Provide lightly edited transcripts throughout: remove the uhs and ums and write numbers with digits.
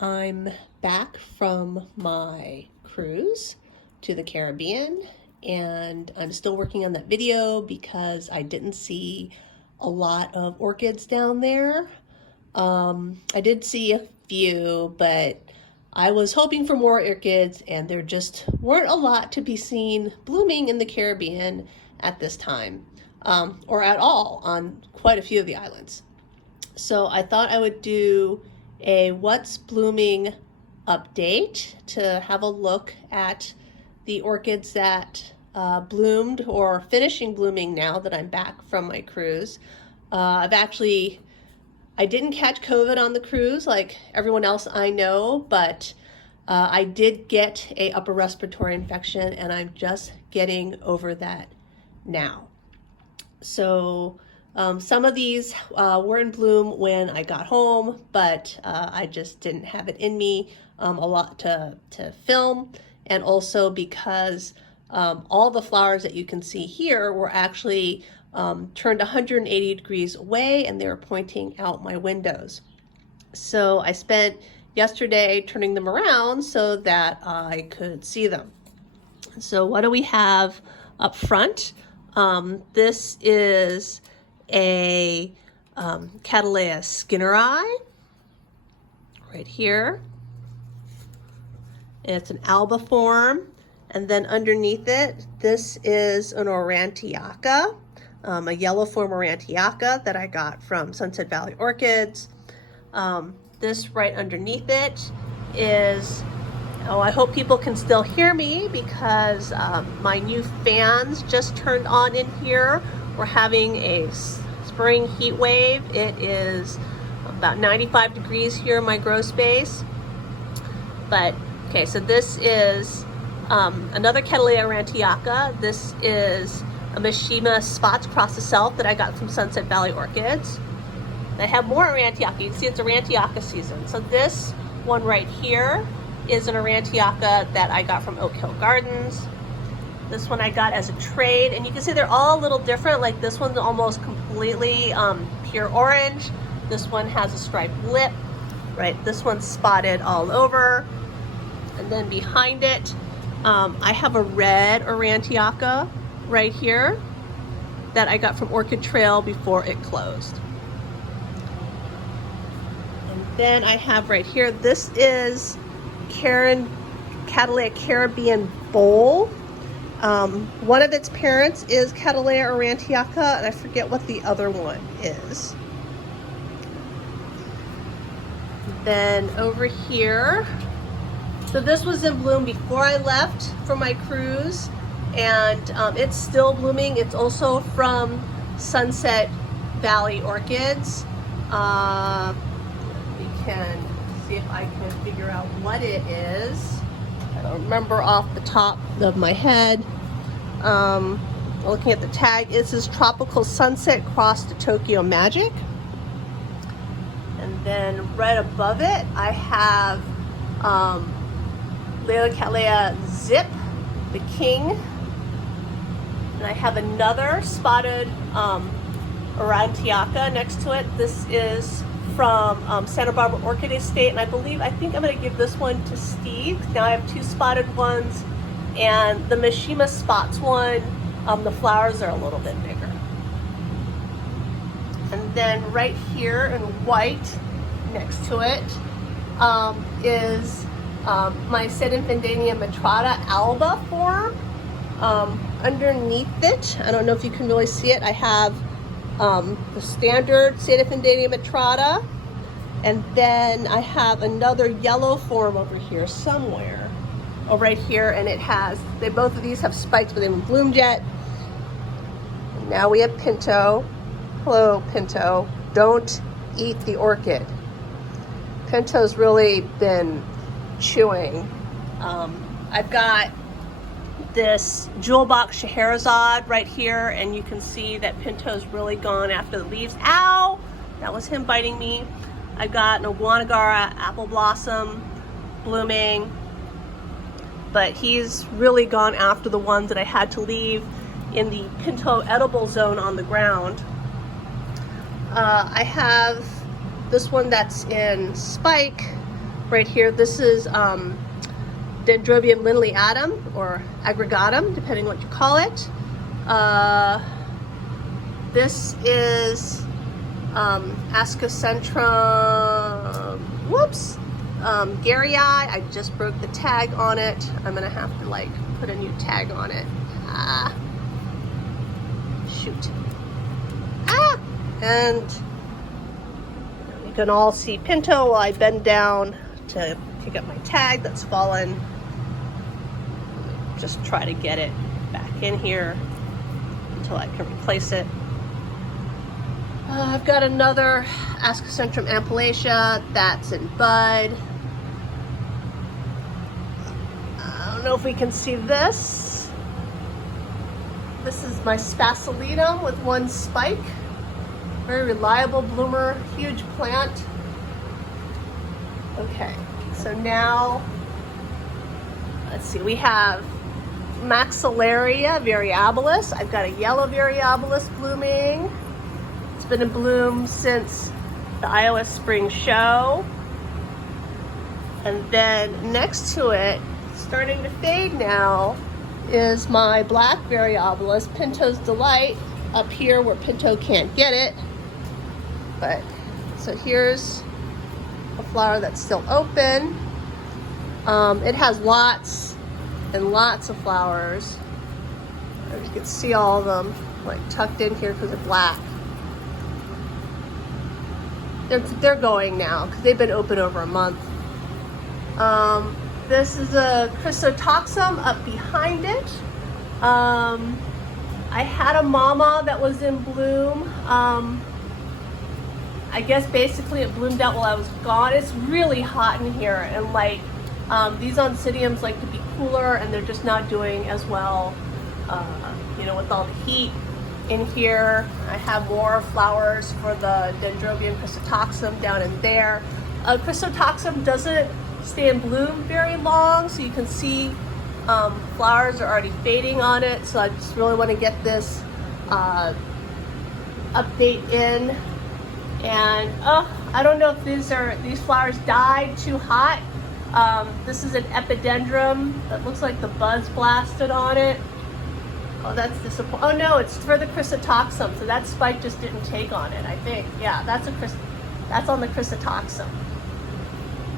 I'm back from my cruise to the Caribbean, and I'm still working on that video because I didn't see a lot of orchids down there. I did see a few, but I was hoping for more orchids, and there just weren't a lot to be seen blooming in the Caribbean at this time, or at all on quite a few of the islands. So I thought I would do a what's blooming update to have a look at the orchids that bloomed or finishing blooming now that I'm back from my cruise. I didn't catch COVID on the cruise like everyone else I know, but I did get a upper respiratory infection, and I'm just getting over that now. So some of these were in bloom when I got home, but I just didn't have it in me a lot to film. And also because all the flowers that you can see here were actually turned 180 degrees away, and they were pointing out my windows. So I spent yesterday turning them around so that I could see them. So what do we have up front? This is a Cattleya skinneri right here. And it's an alba form. And then underneath it, this is an aurantiaca, a yellow form aurantiaca that I got from Sunset Valley Orchids. This right underneath it is, oh, I hope people can still hear me because my new fans just turned on in here. We're having a spring heat wave. It is about 95 degrees here in my grow space. But, okay, so this is another Cattleya aurantiaca. This is a Mishima spots across the self that I got from Sunset Valley Orchids. I have more aurantiaca. You can see it's aurantiaca season. So this one right here is an aurantiaca that I got from Oak Hill Gardens. This one I got as a trade, and you can see they're all a little different. Like this one's almost completely pure orange. This one has a striped lip, right? This one's spotted all over. And then behind it, I have a red aurantiaca right here that I got from Orchid Trail before it closed. And then I have right here, this is Cattleya Caribbean Bowl. One of its parents is Cattleya aurantiaca, and I forget what the other one is. Then over here, so this was in bloom before I left for my cruise, and it's still blooming. It's also from Sunset Valley Orchids. We can see if I can figure out what it is. I don't remember off the top of my head. Looking at the tag, this is Tropical Sunset Cross to Tokyo Magic. And then right above it, I have Cattleya Zip, the King. And I have another spotted aurantiaca next to it. This is from Santa Barbara Orchid Estate, and I think I'm going to give this one to Steve. Now I have two spotted ones, and the Mishima spots one, the flowers are a little bit bigger. And then right here in white next to it is my Sedinfindania metrata alba form. Underneath it, I don't know if you can really see it, I have the standard Sedinfindania metrata, and then I have another yellow form over here somewhere. Oh, right here, and it has, both of these have spikes, but they haven't bloomed yet. And now we have Pinto. Hello, Pinto. Don't eat the orchid. Pinto's really been chewing. I've got this Jewel Box Scheherazade right here, and you can see that Pinto's really gone after the leaves. Ow! That was him biting me. I've got an Iguanagara Apple Blossom blooming, but he's really gone after the ones that I had to leave in the Pinto edible zone on the ground. I have this one that's in spike right here. This is Dendrobium lineatum or aggregatum, depending what you call it. This is Ascocentrum, whoops, Garryi. I just broke the tag on it. I'm gonna have to like put a new tag on it. Shoot. And you can all see Pinto while I bend down to pick up my tag that's fallen. Just try to get it back in here until I can replace it. I've got another Ascocentrum ampullaceae that's in bud. I don't know if we can see this. This is my Sphacelinum with one spike. Very reliable bloomer, huge plant. Okay, so now, let's see, we have Maxillaria variabilis. I've got a yellow variabilis blooming. It's been in bloom since the Iowa Spring Show. And then next to it, starting to fade now, is my black variabilis, Pinto's Delight, up here where Pinto can't get it. But, so here's a flower that's still open. It has lots and lots of flowers. You can see all of them like tucked in here because they're black. They're going now because they've been open over a month. This is a Chrysotoxum up behind it. I had a mama that was in bloom. I guess basically it bloomed out while I was gone. It's really hot in here, and like these oncidiums like to be cooler, and they're just not doing as well, you know, with all the heat in here. I have more flowers for the Dendrobium Chrysotoxum down in there. Chrysotoxum doesn't stay in bloom very long, so you can see flowers are already fading on it. So I just really want to get this update in. And I don't know if these flowers died too hot. This is an epidendrum that looks like the buzz blasted on it. Oh, that's disappointing. Oh no, it's for the Chrysotoxum, so that spike just didn't take on it, I think. Yeah, that's on the Chrysotoxum.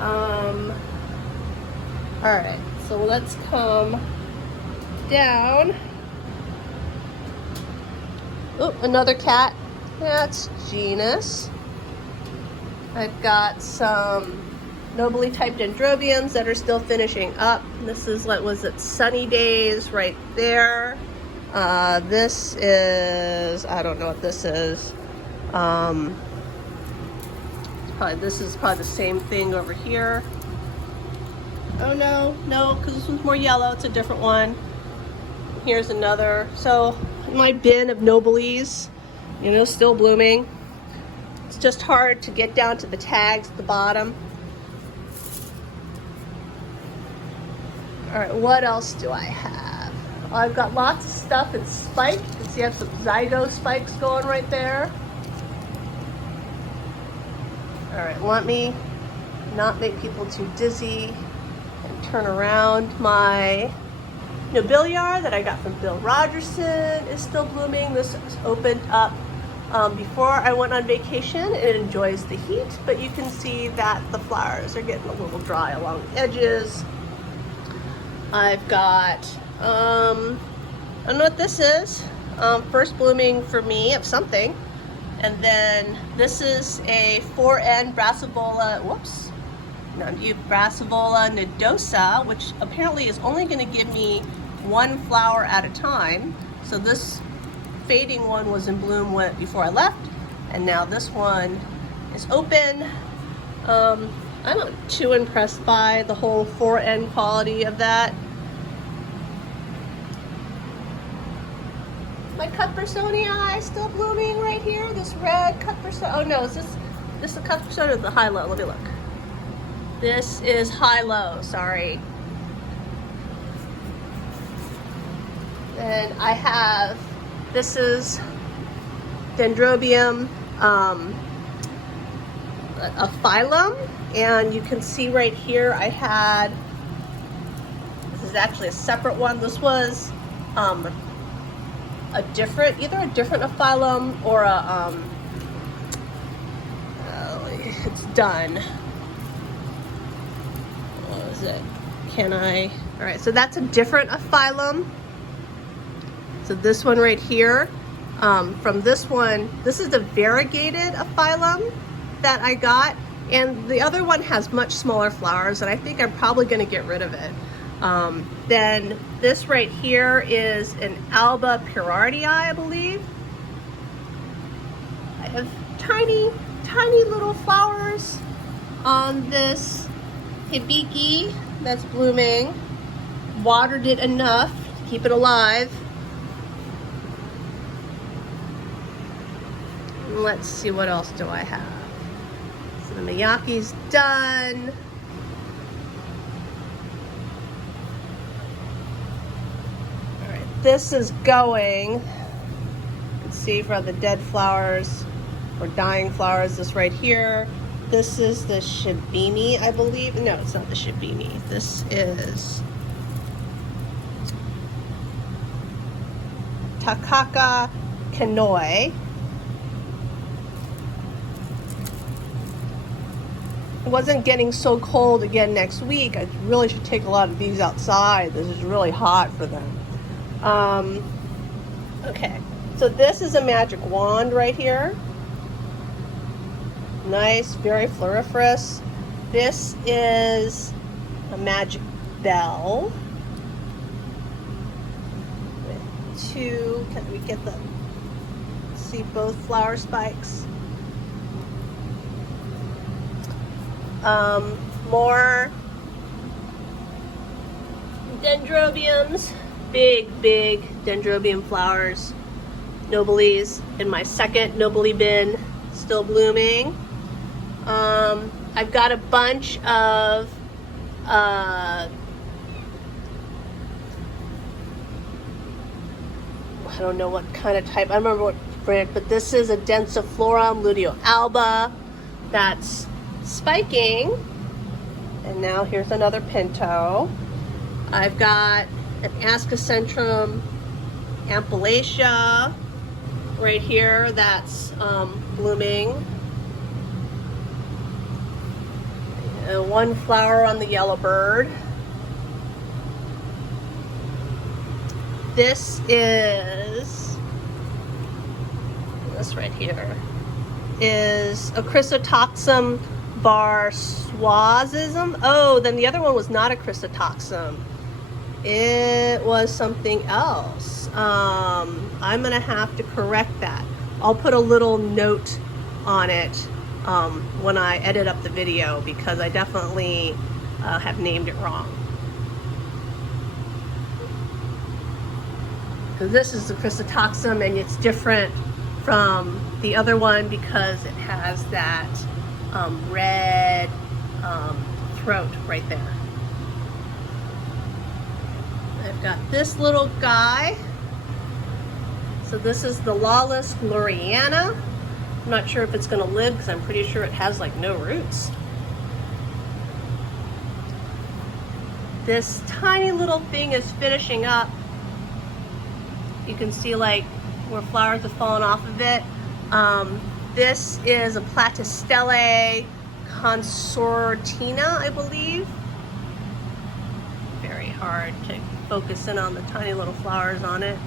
All right, so let's come down. Oh, another cat. That's genus. I've got some nobly type Dendrobiums that are still finishing up. This is, what was it, Sunny Days right there. This is, I don't know what this is. This is probably the same thing over here. Oh no, because this one's more yellow. It's a different one. Here's another. So my bin of noblies, you know, still blooming. It's just hard to get down to the tags at the bottom. All right, what else do I have? Well, I've got lots of stuff in spike. You can see I have some zygo spikes going right there. All right, let me not make people too dizzy and turn around. My nobiliar that I got from Bill Rogerson is still blooming. This was opened up before I went on vacation. It enjoys the heat, but you can see that the flowers are getting a little dry along the edges. I've got, I don't know what this is. First blooming for me of something. And then this is a 4N Brassivola, Brassivola nodosa, which apparently is only going to give me one flower at a time. So this fading one was in bloom before I left, and now this one is open. I'm not too impressed by the whole 4N quality of that. My Cuthbertsonii is still blooming right here. This red Cuthbertson. Oh no, is this the Cuthbertson or the high-low? Let me look. This is high-low, sorry. Then I have, this is Dendrobium a phylum, and you can see right here I had, this is actually a separate one. This was a different, either a different phylum or a, it's done. What was it? All right, so that's a different phylum. So this one right here, from this one, this is the variegated phylum that I got, and the other one has much smaller flowers, and I think I'm probably going to get rid of it. Then this right here is an Alba Pirardii, I believe. I have tiny little flowers on this hibiki that's blooming. Watered it enough to keep it alive. Let's see, what else do I have? So the Miyake's done. All right, this is going, let's see, for the dead flowers or dying flowers, this right here. This is the Shibini, I believe. No, it's not the Shibini. This is Takaka Kanoi. It wasn't getting so cold again next week. I really should take a lot of these outside. This is really hot for them. Okay, so this is a magic wand right here. Nice, very floriferous. This is a magic bell. With two, can we get the, see both flower spikes? More Dendrobiums, big Dendrobium flowers. Noblies in my second Nobly bin, still blooming. I've got a bunch of I don't know what kind of type, I don't remember what brand, but this is a Densiflorum luteal alba that's spiking. And now here's another pinto. I've got an Ascocentrum ampullaceae right here that's blooming. One flower on the yellowbird. This right here is a Chrysotoxum barswazism. Oh, then the other one was not a Chrysotoxum. It was something else. I'm gonna have to correct that. I'll put a little note on it when I edit up the video, because I definitely have named it wrong. Because this is the Chrysotoxum, and it's different from the other one because it has that red throat right there. I've got this little guy. So this is the Lawless Gloriana. I'm not sure if it's going to live because I'm pretty sure it has like no roots. This tiny little thing is finishing up. You can see like where flowers have fallen off of it. This is a Platystellae consortina, I believe. Very hard to focus in on the tiny little flowers on it.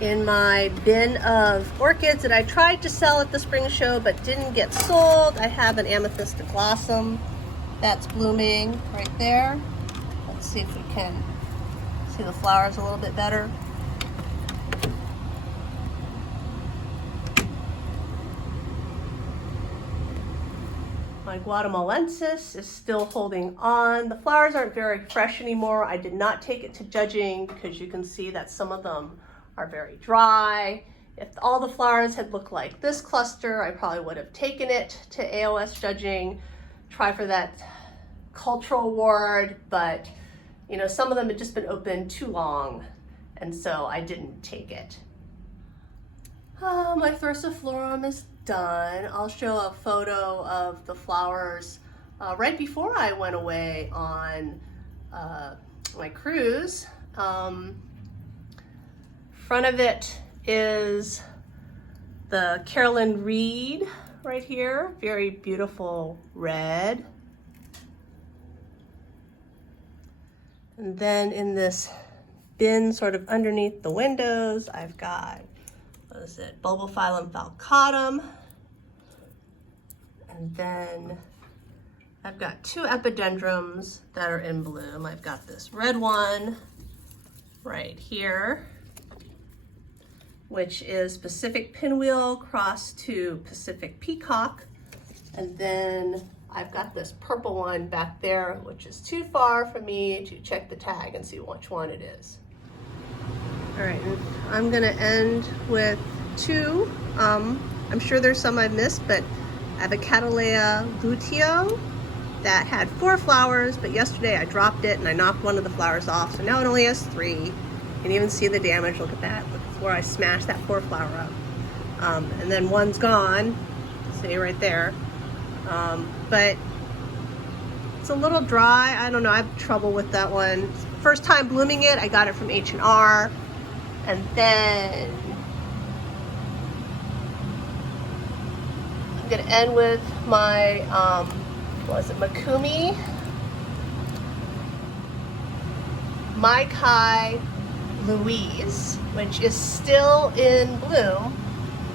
In my bin of orchids that I tried to sell at the spring show but didn't get sold, I have an Amethystoglossum that's blooming right there. Let's see if we can see the flowers a little bit better. My Guatemalensis is still holding on. The flowers aren't very fresh anymore. I did not take it to judging because you can see that some of them are very dry. If all the flowers had looked like this cluster, I probably would have taken it to AOS judging, try for that cultural award, but you know, some of them had just been open too long, and so I didn't take it. My Thursiflorum is done, I'll show a photo of the flowers right before I went away on my cruise. Front of it is the Carolyn Reed right here, very beautiful red. And then in this bin sort of underneath the windows, I've got, what is it, Bulbophyllum falcatum. And then I've got two epidendrums that are in bloom. I've got this red one right here, which is Pacific Pinwheel crossed to Pacific Peacock. And then I've got this purple one back there, which is too far for me to check the tag and see which one it is. All right, and I'm gonna end with two. I'm sure there's some I've missed, but I have a Cattleya luteum that had 4 flowers, but yesterday I dropped it and I knocked one of the flowers off, so now it only has 3. You can even see the damage. Look at that. Look where I smashed that 4 flower up. And then one's gone, see right there. But it's a little dry. I don't know, I have trouble with that one. First time blooming it, I got it from H&R. And then I'm gonna end with my, what was it, Makumi Mai Kai Louise, which is still in bloom,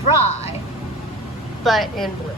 dry, but in bloom.